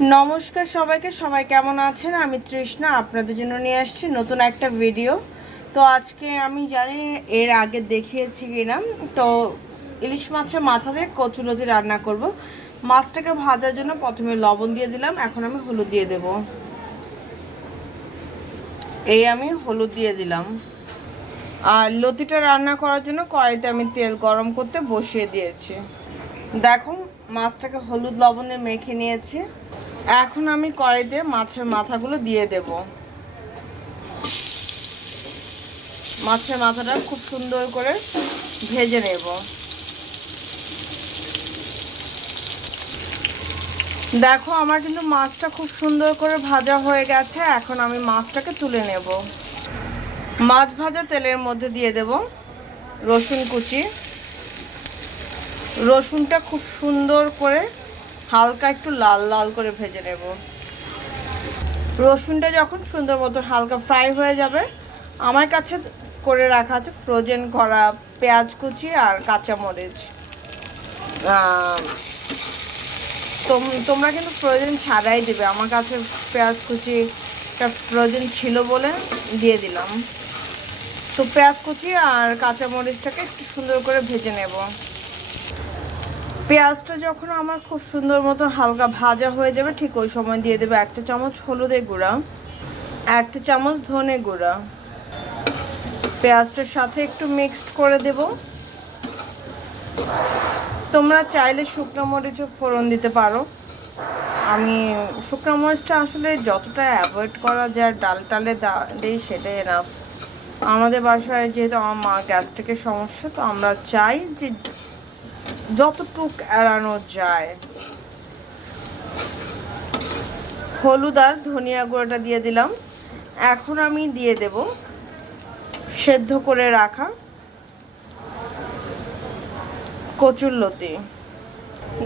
নমস্কার সবাইকে, সবাই কেমন আছেন? আমি তৃষ্ণা আপনাদের জন্য নিয়ে আসছি নতুন একটা ভিডিও। তো আজকে আমি জানি এর আগে দেখিয়েছি কিনা, তো ইলিশ মাছের মাথা দিয়ে কচুলতি রান্না করব। মাছটাকে ভাজার জন্য প্রথমে লবণ দিয়ে দিলাম, এখন আমি হলুদ দিয়ে দেব। আমি হলুদ দিয়ে দিলাম। আর লতিটা রান্না করার জন্য কড়াইতে আমি তেল গরম করতে বসিয়ে দিয়েছি। দেখুন, মাছটাকে হলুদ লবণে মেখে নিয়েছি। এখন আমি কড়াইতে মাছের মাথাগুলো দিয়ে দেব। মাছের মাথাটা খুব সুন্দর করে ভেজে নেব। দেখো, আমার কিন্তু মাছটা খুব সুন্দর করে ভাজা হয়ে গেছে। এখন আমি মাছটাকে তুলে নেব। মাছ ভাজা তেলের মধ্যে দিয়ে দেব রসুন কুচি। রসুনটা খুব সুন্দর করে হালকা একটু লাল লাল করে ভেজে নেব। রসুনটা যখন সুন্দর মতো হালকা ফ্রাই হয়ে যাবে, আমার কাছে করে রাখা আছে ফ্রোজেন করা পেঁয়াজ কুচি আর কাঁচামরিচ। তোমরা কিন্তু ফ্রোজেন ছাড়াই দেবে। আমার কাছে পেঁয়াজ কুচিটা ফ্রোজেন ছিল বলে দিয়ে দিলাম। তো পেঁয়াজ কুচি আর কাঁচামরিচটাকে একটু সুন্দর করে ভেজে নেব। পেঁয়াজটা যখন আমার খুব সুন্দর মতো হালকা ভাজা হয়ে যাবে, ঠিক ওই সময় দিয়ে দেবে 1 চামচ হলুদের গুঁড়া, 1 চামচ ধনে গুঁড়া। পেঁয়াজটার সাথে একটু মিক্সড করে দেব। তোমরা চাইলে শুকনো মরিচও ফোড়ন দিতে পারো। আমি শুকনো মরিচটা আসলে যতটা অ্যাভয়েড করা যায়, ডাল টালে দিই সেটাই এনাফ। আমাদের বাসায় যেহেতু আমার মা গ্যাস্ট্রিকের সমস্যা, তো আমরা চাই যে যতটুক এড়ানো যায়। হলুদ আর ধনিয়া গুঁড়োটা দিয়ে দিলাম। এখন আমি দিয়ে দেব সেদ্ধ করে রাখা কচুরলতি।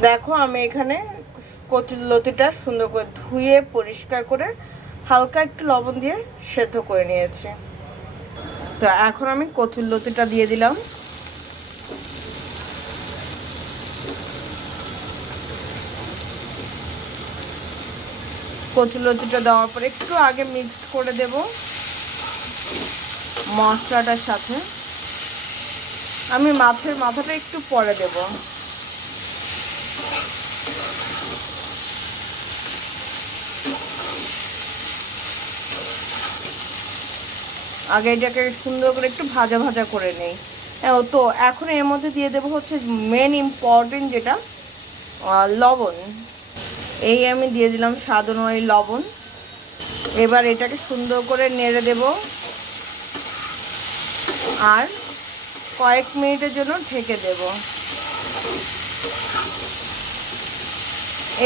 দেখো, আমি এখানে কচুরলতিটা সুন্দর করে ধুয়ে পরিষ্কার করে হালকা একটু লবণ দিয়ে সেদ্ধ করে নিয়েছি। তো এখন আমি কচুরলতিটা দিয়ে দিলাম। কচুরলতিটা দেওয়ার পর একটু আগে মিক্সড করে দেব মশলাটার সাথে। আমি মাছের মাথাটা একটু পরে দেব। আগে এটাকে সুন্দর করে একটু ভাজা ভাজা করে নেই। তো এখন এর মধ্যে দিয়ে দেবো হচ্ছে মেন ইম্পর্টেন্ট যেটা, লবণ। আমি দিয়ে দিলাম স্বাদ অনুযায়ী লবণ। এবার এটাকে সুন্দর করে নেড়ে দেব আর কয়েক মিনিটের জন্য ঢেকে দেব।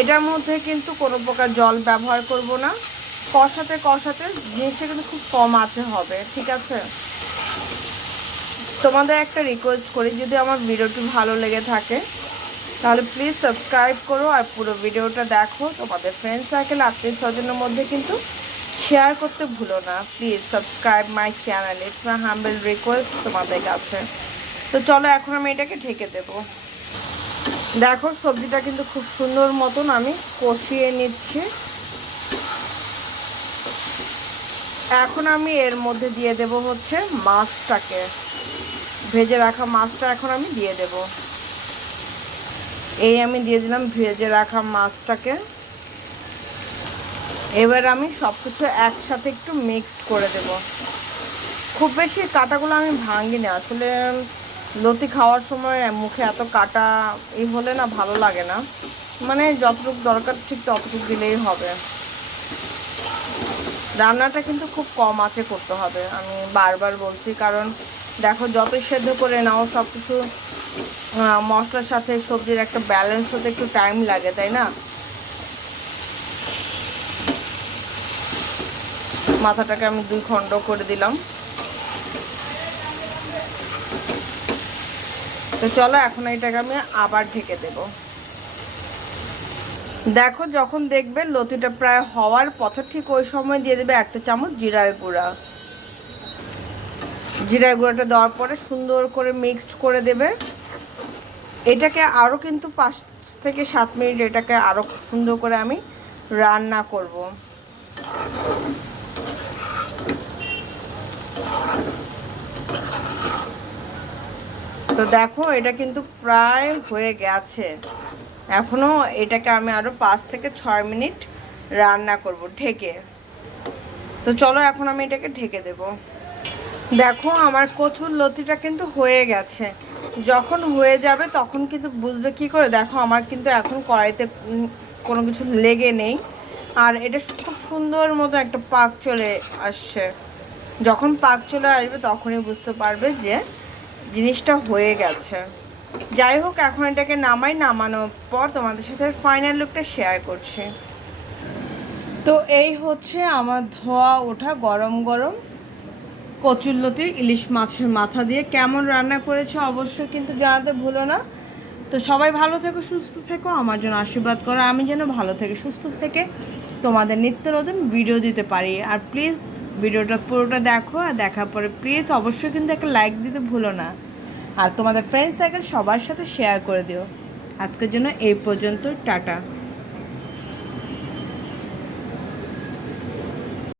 এটার মধ্যে কিন্তু কোনো প্রকার জল ব্যবহার করব না। কষাতে কষাতে জিনিসটা কিন্তু খুব কম আঁচে হবে, ঠিক আছে? তোমাদের একটা রিকোয়েস্ট করি, যদি আমার ভিডিওটি ভালো লেগে থাকে তাহলে প্লিজ সাবস্ক্রাইব করো আর পুরো ভিডিওটা দেখো। তোমাদের ফ্রেন্ড সার্কেল, আত্মীয় স্বজনের মধ্যে কিন্তু শেয়ার করতে ভুলো না। Please subscribe my channel, it's my humble request তোমাদের কাছে। তো চলো, এখন আমি এটাকে ঢেকে দেব। দেখো, সবজিটা কিন্তু খুব সুন্দর মতন আমি কষিয়ে নিচ্ছি। এখন আমি এর মধ্যে দিয়ে দেব হচ্ছে মাছটাকে, ভেজে রাখা মাছটা এখন আমি দিয়ে দেব। আমি দিয়ে দিলাম ভেজে রাখা মাছটাকে। এবার আমি সব কিছু একসাথে একটু মিক্সড করে দেব। খুব বেশি কাঁটাগুলো আমি ভাঙি না, আসলে লতি খাওয়ার সময় মুখে এত কাটা হলে না ভালো লাগে না। মানে যতটুকু দরকার ঠিক ততটুকু দিলেই হবে। রান্নাটা কিন্তু খুব কম আঁচে করতে হবে, আমি বারবার বলছি। কারণ দেখো, যতই সেদ্ধ করে নাও সব কিছু মশলার সাথে সবজির একটা ব্যালেন্স হতে একটু টাইম লাগে, তাই না? মাথাটাকে আমি 2 খণ্ড করে দিলাম। তো চলো, এখন এটাকে আমি আবার ঢেকে দেব। দেখো, যখন দেখবে লতিটা প্রায় হওয়ার পথে, ঠিক ওই সময় দিয়ে দেবে 1 চামচ জিরার গুঁড়া। জিরার গুঁড়াটা দেওয়ার পরে সুন্দর করে মিক্সড করে দেবে। এটাকে আরও কিন্তু 5 থেকে 7 মিনিট এটাকে আরও সুন্দর করে আমি রান্না করব। তো দেখো এটা কিন্তু প্রায় হয়ে গেছে, এখনও এটাকে আমি আরও 5 থেকে 6 মিনিট রান্না করব ঢেকে। তো চলো এখন আমি এটাকে ঢেকে দেব। দেখো আমার কচুর লতিটা কিন্তু হয়ে গেছে। যখন হয়ে যাবে তখন কিন্তু বুঝবে কি করে, দেখো আমার কিন্তু এখন কড়াইতে কোনো কিছু লেগে নেই, আর এটা খুব সুন্দর মতো একটা পাক চলে আসছে। যখন পাক চলে আসবে তখনই বুঝতে পারবে যে জিনিসটা হয়ে গেছে। যাই হোক, এখন এটাকে নামানোর পর তোমাদের সাথে ফাইনাল লুকটা শেয়ার করছি। তো এই হচ্ছে আমার ধোয়া ওঠা গরম গরম কচুরলতি ইলিশ মাছের মাথা দিয়ে। কেমন রান্না করেছে অবশ্যই কিন্তু জানাতে ভুলো না। তো সবাই ভালো থেকো, সুস্থ থেকো, আমার জন্য আশীর্বাদ করো আমি যেন ভালো থেকে সুস্থ থেকে তোমাদের নিত্য নতুন ভিডিও দিতে পারি। আর প্লিজ ভিডিওটা পুরোটা দেখো, আর দেখার পরে প্লিজ অবশ্যই কিন্তু একটা লাইক দিতে ভুলো না, আর তোমাদের ফ্রেন্ড সার্কেল সবার সাথে শেয়ার করে দিও। আজকের জন্য এই পর্যন্ত, টাটা।